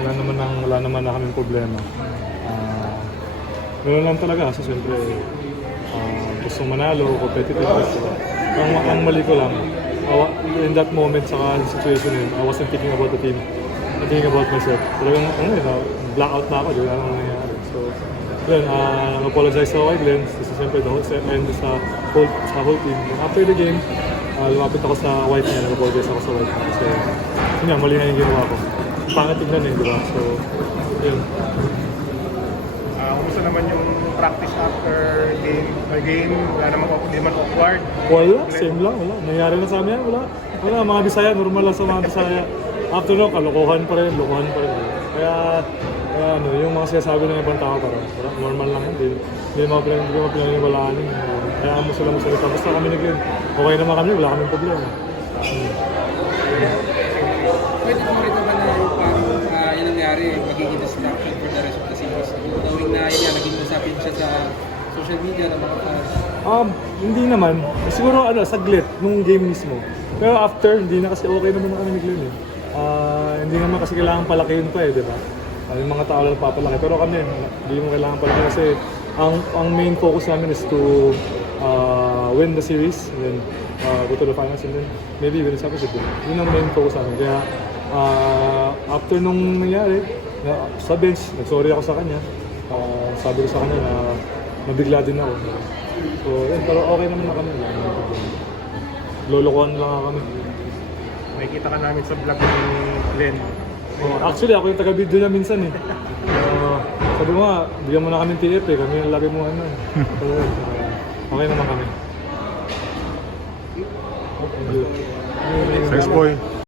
wala naman na kaming problema. Ganoon lang talaga kasi siyempre gusto manalo, competitive. Ang mali ko lang, in that moment sa situation yun, I wasn't thinking about the team. I'm thinking about myself. Talagang blackout na ako, di ba ano nangyayari. So, yun, nag-apologize ako kay Glenn. Kasi siyempre, the whole set and sa whole team. After the game, lumapit ako sa white niya, nag-apologize ako sa white niya. Kasi, yun nga, mali na yung ginawa ko. Pangit tignan di ba? So, yun. Kumusta naman yung practice after game? Wala naman awkward? Wala, same lang, wala. Nangyari na sa amin yan, wala. Wala, mga Bisaya, normal lang sa mga Bisaya. After no, kalokohan pa rin. Kaya yung mga sinasabi ng ibang tao parang normal lang hindi mo pinaniwalaan. Kaya mo sila magsalita. Basta kami nag-yun. Okay naman kami, wala kaming problema. Pwede mo rito ba na yung nangyari, magiging distraction for the rest of the series? Knowing na yun, naging usapin siya sa social media ng mga fans. Hindi naman. Siguro saglit nung game mismo. Pero after, hindi na kasi okay naman na kami nag-learn eh. Hindi naman kasi kailangan palakihin pa di ba? Yung mga tao lang papalaki. Pero kami, hindi mo kailangan palakihin kasi ang main focus namin is to win the series and then go to the finals and then maybe win the championship. Yun ang main focus namin. Kaya after nung nangyari, sa bench, nag-sorry ako sa kanya. Sabi ko sa kanya na nabigla din ako. So, yun, pero okay naman na kami. Lolokohan lang kami. Nakikita ka namin sa vlog ni Glenn. Actually, ako yung taga-video niya minsan eh. Sabi mo nga, bigyan mo na kami TF eh. Kami yung lagi mo ano. So, okay naman kami. Thanks, boy.